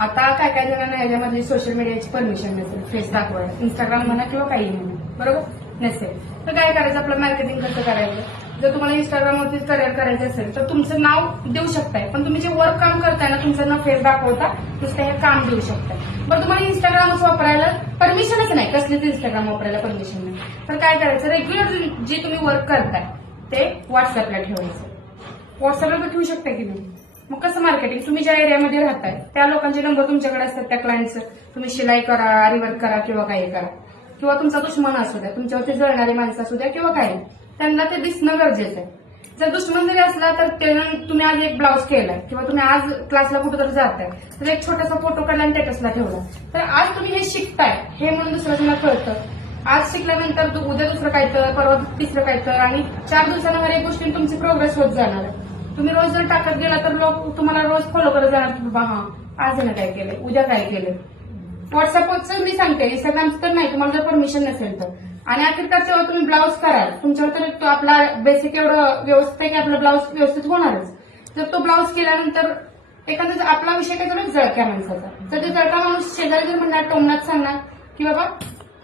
आता काय काय जणांना ह्याच्यामध्ये सोशल मीडियाची परमिशन नसेल, फेस दाखवायला, इंस्टाग्राम म्हणा किंवा काही म्हणा, बरोबर नसेल तर काय करायचं, आपलं मार्केटिंग कसं करायचं. जर तुम्हाला इंस्टाग्रामवरती करिअर करायचं असेल तर तुमचं नाव देऊ शकताय, पण तुम्ही जे वर्क काम करताय ना तुमचं नाव फेस दाखवता नुसतं हे काम देऊ शकताय. बरं तुम्हाला इंस्टाग्रामच वापरायला परमिशनच नाही, कसलीच इंस्टाग्राम वापरायला परमिशन नाही, तर काय करायचं, रेग्युलर जे तुम्ही वर्क करताय ते व्हॉट्सअपला ठेवायचं. व्हॉट्सअपला ठेवू शकता की नाही. मग कसं मार्केटिंग, तुम्ही ज्या एरियामध्ये राहताय त्या लोकांचे नंबर तुमच्याकडे असतात, त्या क्लायंटचं तुम्ही शिलाई करा, आरीवर्क करा किंवा काही करा, किंवा तुमचा दुश्मन असू द्या, तुमच्यावरती जळणारी माणसं असू द्या किंवा काही, त्यांना ते दिसणं गरजेचं आहे. जर दुश्मन जरी असला तर तुम्ही आज एक ब्लाऊज केलाय किंवा तुम्ही आज क्लासला कुठेतरी जाताय तर एक छोटासा फोटो काढला आणि स्टेटसला ठेवला, तर आज तुम्ही हे शिकताय हे म्हणून दुसऱ्या तुम्हाला कळतं. आज शिकल्यानंतर उद्या दुसरं काय तर, परवा तिसरं काय तर, आणि 4 दिवसांना हर एक गोष्टी तुमची प्रोग्रेस होत जाणार आहे. तुम्ही रोज जर टाकत गेला तर लोक तुम्हाला रोज फॉलो करत जाणार की बाबा हा आज ना काय केलंय, उद्या काय केलंय. व्हॉट्सअपचं मी सांगते, इंस्टाग्रामचं तर नाही, तुम्हाला जर परमिशन नसेल तर. आणि अखेरकार जेव्हा तुम्ही ब्लाऊज कराल तुमच्यावर तर तो आपला बेसिक एवढं व्यवस्थित आहे की आपला ब्लाऊज व्यवस्थित होणारच. जर तो ब्लाऊज केल्यानंतर एखादा आपला विषय काय तर जळक्या माणसाचा, तर ते जळका माणूस शेजारी जर म्हणणार, टोमनात सांगणार की बाबा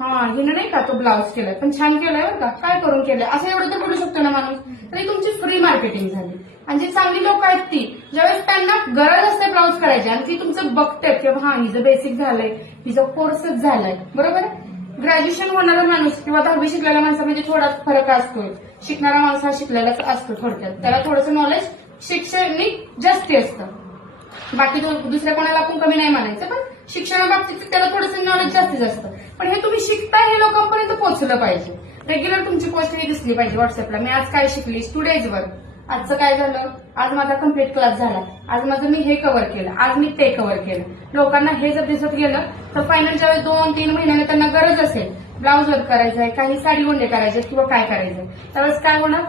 हा हिनं नाही का तो ब्लाऊज केलाय पण छान केलाय बरं का, काय करून केलंय, असं एवढं तर बोलू शकतो ना माणूस, तरी तुमची फ्री मार्केटिंग झाली. आणि जी चांगली लोक आहेत ती ज्यावेळेस त्यांना गरज असते ब्लाऊज करायची आणि ती तुमचं बघतात की हा हिचं बेसिक झालंय, हिचं कोर्सच झालाय, बरोबर आहे. ग्रॅज्युएशन होणारा माणूस किंवा 10वी शिकलेला माणसामध्ये थोडा फरक असतोय. शिकणारा माणूस हा शिकलेलाच असतो थोडक्यात, त्याला थोडंसं नॉलेज शैक्षणिक जास्ती असतं. बाकी दुसऱ्या कोणाला आपण कमी नाही म्हणायचं, पण शिक्षणाबाबतीत त्याला थोडंसं नॉलेज जास्तीच असतं. पण हे तुम्ही शिकताय हे लोकांपर्यंत पोहोचलं पाहिजे. रेग्युलर तुमची पोस्ट ही दिसली पाहिजे व्हॉट्सअपला, मी आज काय शिकली, स्टुडेज वर आजचं काय झालं, आज माझा कम्प्लीट क्लास झाला, आज माझं मी हे कव्हर केलं, आज मी ते कव्हर केलं. लोकांना हे जर दिसत गेलं तर फायनल ज्यावेळेस 2-3 महिन्याने त्यांना गरज असेल ब्लाऊज वर्क करायचंय, काही साडी गोंडे करायचे किंवा काय करायचंय, त्यावेळेस काय होणार,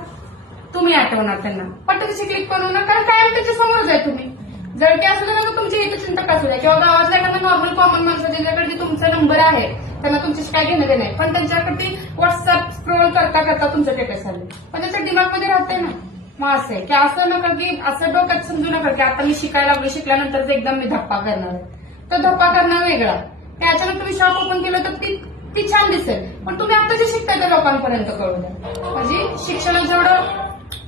तुम्ही आठवणार त्यांना, पटकन क्लिक करून कारण कायम त्याच्या समोरच आहे तुम्ही. जर ते असू द्या ना तुमची हितचिंतक असू द्या किंवा गावातल्या एखादा नॉर्मल कॉमन माणसं ज्यांच्याकडे तुमचा नंबर आहे त्यांना तुमच्याशी काय घेणं नाही, पण त्यांच्याकडे व्हॉट्सअप स्क्रोल करता करता तुमचं स्टेटस आलं, पण त्याच्या दिमागमध्ये राहतंय ना. मग असं आहे की असं नका की असं डोक्यात समजू नका की आता मी शिकायला लागलो, शिकल्यानंतर एकदम मी धप्पा करणार आहे. तर धप्पा करणं वेगळा, ते अचानक तुम्ही शॉप ओपन केलं तर ती छान दिसेल, पण तुम्ही आता जे शिकताय त्या लोकांपर्यंत कळू द्या. म्हणजे शिक्षण जेवढं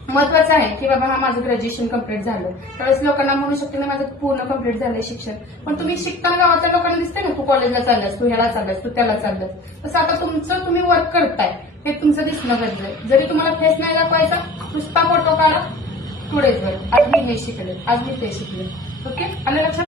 महत्वाचं आहे की बाबा हा माझं ग्रॅज्युएशन कम्प्लीट झालं, त्यावेळेस लोकांना म्हणू शकते ना माझं पूर्ण कम्प्लीट झालंय शिक्षण, पण तुम्ही शिकताना गावातल्या लोकांना दिसते ना तू कॉलेजला चाललास, तू ह्याला चाललास, तू त्याला चाललास, तसं आता तुमचं तुम्ही वर्क करताय हे तुमचं दिसणं गरजेचं आहे. जरी तुम्हाला फेस नाही दाखवायचा, नुसता फोटो काढा, पुढेच वर आज मी हे शिकले, आज मी ते शिकले. ओके, आलं लक्षात.